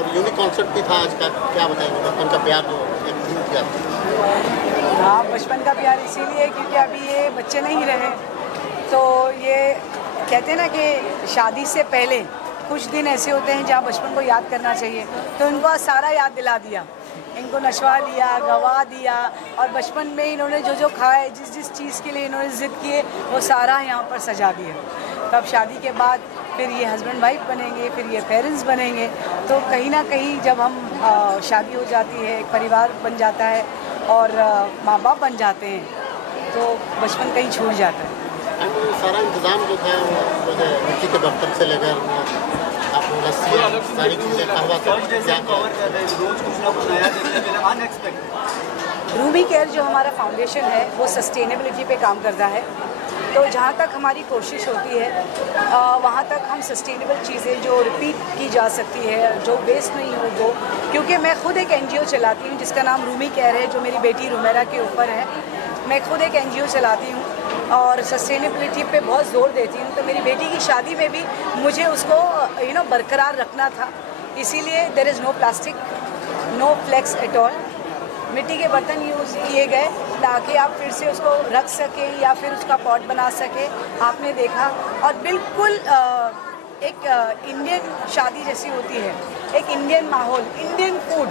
और unique concept भी था आज का, क्या बताएंगे बचपन का प्यार जो एक थीम किया? हाँ, बचपन का प्यार इसीलिए क्योंकि अभी ये बच्चे नहीं रहे, तो ये कहते हैं ना कि शादी से पहले कुछ दिन ऐसे होते हैं जहाँ बचपन को याद करना चाहिए, तो इनको आज सारा याद दिला दिया, इनको नशवा लिया, गवा दिया, और बचपन में इन्होंने जो जो खाए, जिस जिस चीज़ के लिए इन्होंने ज़िद किए, वो सारा यहाँ पर सजा दिया। तब शादी के बाद फिर ये हस्बैंड वाइफ बनेंगे, फिर ये पेरेंट्स बनेंगे, तो कहीं ना कहीं जब हम शादी हो जाती है, एक परिवार बन जाता है और माँ बाप बन जाते हैं, तो बचपन कहीं छूट जाता है। सारा इंतज़ाम जो था वो जो मिट्टी के बर्तन से लेकर आपको लस्सी सारी चीज़ें कहवा रूमी केयर जो हमारा फाउंडेशन है वो सस्टेनेबिलिटी पे काम करता है, तो जहाँ तक हमारी कोशिश होती है वहाँ तक हम सस्टेनेबल चीज़ें जो रिपीट की जा सकती है, जो वेस्ट नहीं हो वो, क्योंकि मैं खुद एक NGO चलाती हूँ जिसका नाम रूमी केयर है, जो मेरी बेटी रुमेरा के ऊपर है। मैं खुद एक NGO चलाती हूँ और सस्टेनेबिलिटी पे बहुत ज़ोर देती हूँ, तो मेरी बेटी की शादी में भी मुझे उसको बरकरार रखना था, इसीलिए there is no plastic, no flex at all. मिट्टी के बर्तन यूज़ किए गए ताकि आप फिर से उसको रख सकें या फिर उसका पॉट बना सकें, आपने देखा। और बिल्कुल एक इंडियन शादी जैसी होती है, एक इंडियन माहौल, Indian food,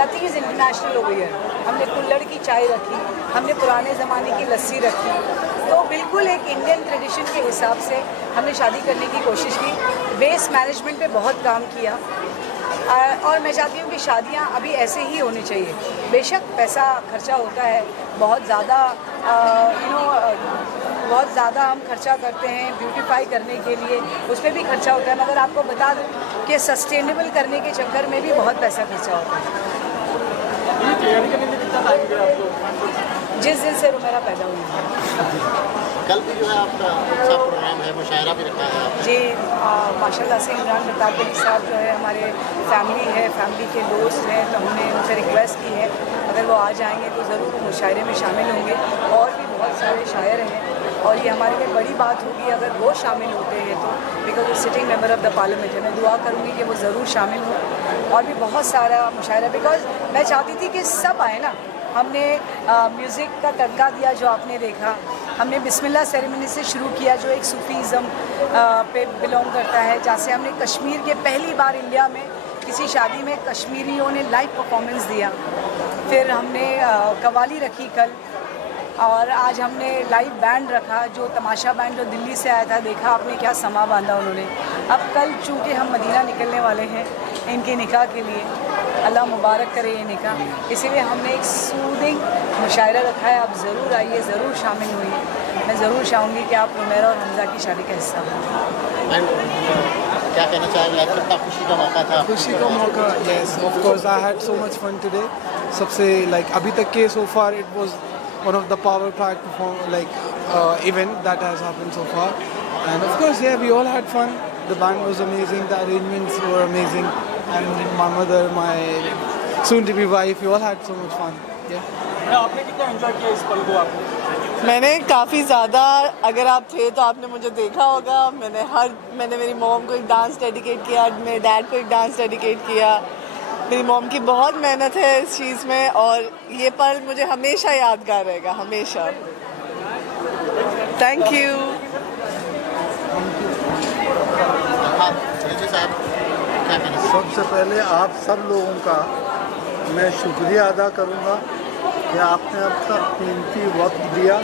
nothing is international over here. हमने कुल्हड़ की चाय रखी, हमने पुराने ज़माने की लस्सी रखी, तो बिल्कुल एक इंडियन ट्रेडिशन के हिसाब से हमने शादी करने की कोशिश की। वेस्ट मैनेजमेंट पे बहुत काम किया, और मैं चाहती हूँ कि शादियाँ अभी ऐसे ही होनी चाहिए। बेशक पैसा खर्चा होता है, बहुत ज़्यादा बहुत ज़्यादा हम खर्चा करते हैं ब्यूटीफाई करने के लिए, उस पर भी खर्चा होता है, मगर आपको बता दूँ कि सस्टेनेबल करने के चक्कर में भी बहुत पैसा खर्चा होता है। जिस दिन से रुमेरा पैदा हुई है। कल भी जो है आपका अच्छा प्रोग्राम है, मुशायरा भी रखा है आपने। जी, माशाल्लाह से इमरान प्रताप अली साहब जो है हमारे फैमिली के दोस्त हैं, तो हमने उनसे रिक्वेस्ट की है अगर वो आ जाएंगे तो ज़रूर वो मुशायरे में शामिल होंगे। और भी बहुत सारे शायर हैं और ये हमारे लिए बड़ी बात होगी अगर वो शामिल होते हैं तो, बिकॉज वो sitting member of the parliament है। मैं दुआ करूँगी कि वो ज़रूर शामिल हो। और भी बहुत सारा मुशायरा, बिकॉज मैं चाहती थी कि सब आए ना। हमने म्यूज़िक का तड़का दिया जो आपने देखा, हमने बिस्मिल्लाह सेरेमनी से शुरू किया जो एक सूफीज़म पे बिलोंग करता है, जहाँ से हमने कश्मीर के पहली बार इंडिया में किसी शादी में कश्मीरियों ने लाइव परफॉर्मेंस दिया। फिर हमने कवाली रखी कल, और आज हमने लाइव बैंड रखा, जो तमाशा बैंड जो दिल्ली से आया था, देखा आपने क्या समा बांधा उन्होंने। अब कल चूँकि हम मदीना निकलने वाले हैं इनके निकाह के लिए, अल्लाह मुबारक करे ये निकाह, इसीलिए हमने एक सूदिंग मुशायरा रखा है। आप ज़रूर आइए, ज़रूर शामिल होइए। मैं ज़रूर चाहूँगी कि आप रुमेरा और हमज़ा की शादी का हिस्सा बनें। क्या कहना चाहेंगे, आज कितना खुशी का मौका था? खुशी का मौका, yes of course I had so much fun today. सबसे अभी तक के so far it was one of the power pack event that has happened so far, and of course we all had fun. The band was amazing, the arrangements were amazing, and my mother, my soon to be wife, we all had so much fun. आपने कितना enjoy किया इस पल को? आपने मैंने काफ़ी ज़्यादा, अगर आप थे तो आपने मुझे देखा होगा, मैंने मेरी मॉम को एक डांस डेडिकेट किया, मेरे डैड को एक डांस डेडिकेट किया। मेरी मॉम की बहुत मेहनत है इस चीज़ में, और ये पल मुझे हमेशा यादगार रहेगा, हमेशा। Thank you. सबसे पहले आप सब लोगों का मैं शुक्रिया अदा करूंगा कि आपने अब तक कीमती वक्त दिया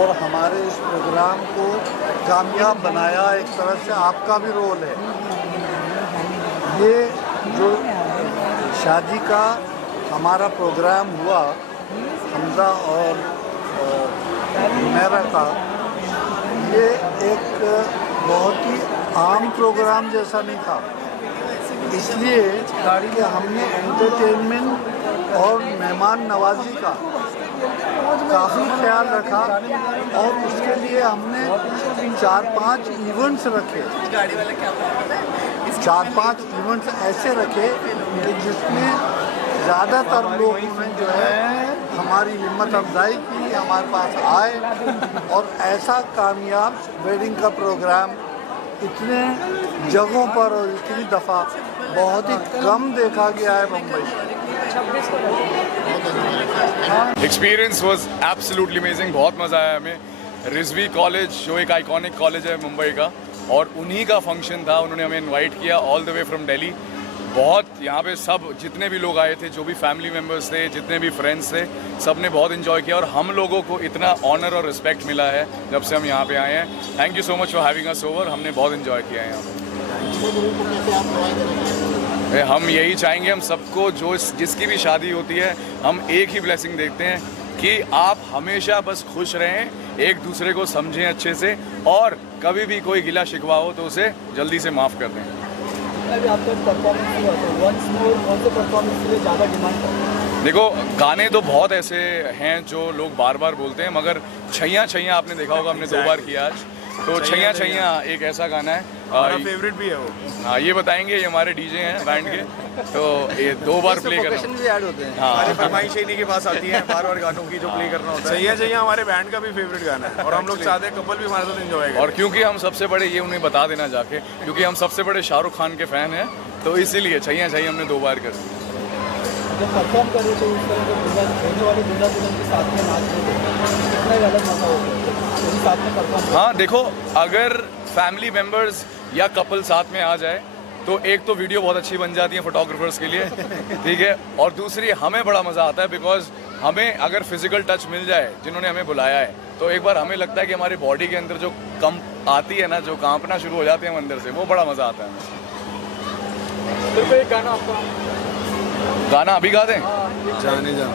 और हमारे इस प्रोग्राम को कामयाब बनाया। एक तरह से आपका भी रोल है। ये जो शादी का हमारा प्रोग्राम हुआ हमज़ा और मेरा का, ये एक बहुत ही आम प्रोग्राम जैसा नहीं था, इसलिए कि हमने एंटरटेनमेंट और मेहमान नवाजी का काफ़ी ख्याल रखा, और उसके लिए हमने 4-5 इवेंट्स रखे। 4-5 इवेंट्स ऐसे रखे कि जिसमें ज़्यादातर लोगों ने जो है हमारी हिम्मत अफजाई की, हमारे पास आए, और ऐसा कामयाब वेडिंग का प्रोग्राम इतने जगहों पर और इतनी दफ़ा बहुत ही कम देखा गया है Mumbai. Experience was absolutely amazing. बहुत मज़ा आया हमें। रिजवी कॉलेज जो एक आइकॉनिक कॉलेज है मुंबई का, और उन्हीं का फंक्शन था। उन्होंने हमें इनवाइट किया all the way from Delhi. बहुत यहाँ पे सब जितने भी लोग आए थे, जो भी फैमिली मेम्बर्स थे, जितने भी फ्रेंड्स थे, सब ने बहुत इन्जॉय किया। और हम लोगों को इतना ऑनर और रिस्पेक्ट मिला है जब से हम यहाँ पे आए हैं। Thank you so much for having us over. हमने बहुत इन्जॉय किया है यहाँ पे। हम यही चाहेंगे, हम सबको जो जिसकी भी शादी होती है, हम एक ही ब्लेसिंग देखते हैं कि आप हमेशा बस खुश रहें, एक दूसरे को समझें अच्छे से, और कभी भी कोई गिला शिकवा हो तो उसे जल्दी से माफ़ कर दें। अभी आपका परफॉर्मेंस हुआ तो वंस मोर कौन से परफॉर्मेंस के लिए ज़्यादा डिमांड है? देखो, गाने तो बहुत ऐसे हैं जो लोग बार बार बोलते हैं, मगर छैया छैया आपने देखा होगा, हमने 2 बार किया आज। तो छैया छैया एक ऐसा गाना है, हमारा फेवरेट भी है वो। हाँ, ये बताएंगे, ये हमारे डीजे हैं बैंड के, तो ये 2 बार प्ले करना। भी ऐड होते हैं। हाँ, हमारी फरमाइश इन्हीं के पास आती है बार बार गानों की जो प्ले करना होता है। सही है, हमारे बैंड का भी फेवरेट गाना है, और हम लोग चाहते हैं कपल भी हमारे साथ एंजॉय करें। और क्योंकि हम सबसे बड़े, ये उन्हें बता देना जाके, क्योंकि हम सबसे बड़े शाहरुख खान के फ़ैन हैं, तो इसीलिए छैया छैया हमने 2 बार कर दी। जब परफॉर्म कर रहे तो उस तरह के होने वाले दूल्हा दुल्हन के साथ में नाच रहे थे, कितना ही अलग मजा होगा साथ में परफॉर्म। हाँ, देखो, अगर फैमिली मेम्बर्स या कपल साथ में आ जाए तो एक तो वीडियो बहुत अच्छी बन जाती है फोटोग्राफर्स के लिए, ठीक है, और दूसरी हमें बड़ा मज़ा आता है, बिकॉज हमें अगर फिजिकल टच मिल जाए जिन्होंने हमें बुलाया है, तो एक बार हमें लगता है कि हमारी बॉडी के अंदर जो कंप आती है ना, जो कांपना शुरू हो जाते हैं अंदर से, वो बड़ा मज़ा आता है। फिर कोई गाना आपका, गाना अभी गा दें? जाने जा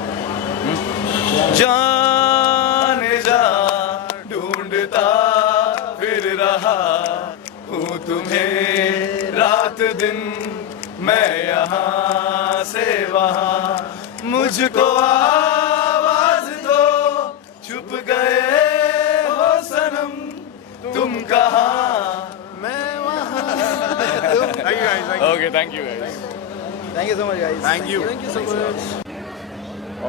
जाने जा ढूंढता फिर रहा हूँ तुम्हें रात दिन, मैं यहाँ से वहाँ, मुझको आवाज दो, छुप गए हो सनम, तुम कहाँ मैं वहाँ। Okay, thank you guys. Thank you so much guys. Thank you.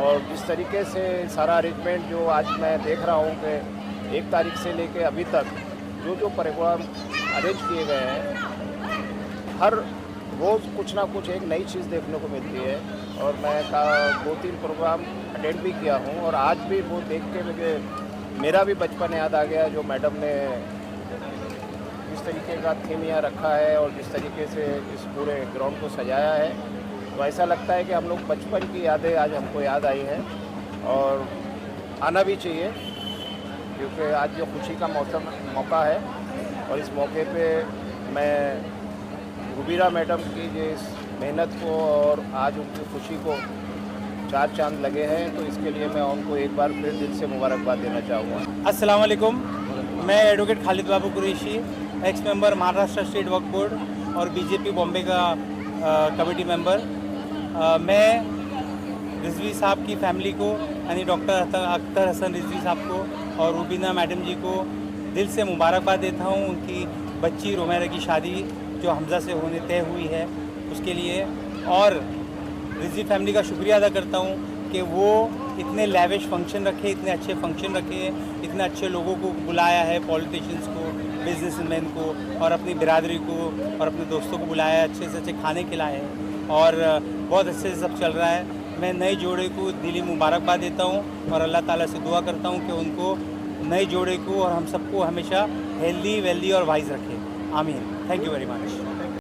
और जिस तरीके से सारा अरेंजमेंट जो आज मैं देख रहा हूँ कि 1 तारीख से लेके अभी तक जो प्रोग्राम अरेंज किए गए हैं, हर रोज़ कुछ ना कुछ एक नई चीज़ देखने को मिलती है। और मैं 2-3 प्रोग्राम अटेंड भी किया हूँ, और आज भी वो देख के मुझे मेरा भी बचपन याद आ गया, जो मैडम ने जिस तरीके का थीम यहाँ रखा है और जिस तरीके से इस पूरे ग्राउंड को सजाया है, तो ऐसा लगता है कि हम लोग बचपन की यादें आज हमको याद आई हैं, और आना भी चाहिए, क्योंकि आज जो खुशी का मौका है, और इस मौके पे मैं रुबीरा मैडम की जिस मेहनत को और आज उनकी खुशी को 4 चांद लगे हैं, तो इसके लिए मैं उनको एक बार फिर दिल से मुबारकबाद देना चाहूँगा। अस्सलाम वालेकुम। मैं advocate Khalid Babu Qureshi, ex member Maharashtra state Waqf board और बीजेपी बॉम्बे का कमेटी मेंबर। मैं रिजवी साहब की फैमिली को, यानी डॉक्टर अख्तर हसन रिजवी साहब को और रुबीना मैडम जी को दिल से मुबारकबाद देता हूँ। उनकी बच्ची रोमेरा की शादी जो हमज़ा से होने तय हुई है उसके लिए, और रिजवी फैमिली का शुक्रिया अदा करता हूँ कि वो इतने लैविश फंक्शन रखे, इतने अच्छे फंक्शन रखे, इतने अच्छे लोगों को बुलाया है, पॉलिटिशियंस को, बिजनेसमैन को, और अपनी बिरादरी को और अपने दोस्तों को बुलाया है, अच्छे से अच्छे खाने खिलाए हैं, और बहुत अच्छे से सब चल रहा है। मैं नए जोड़े को दिली मुबारकबाद देता हूँ और अल्लाह ताला से दुआ करता हूँ कि उनको, नए जोड़े को और हम सबको हमेशा हेल्दी, वेल्दी और वाइज रखे। आमीन। Thank you very much.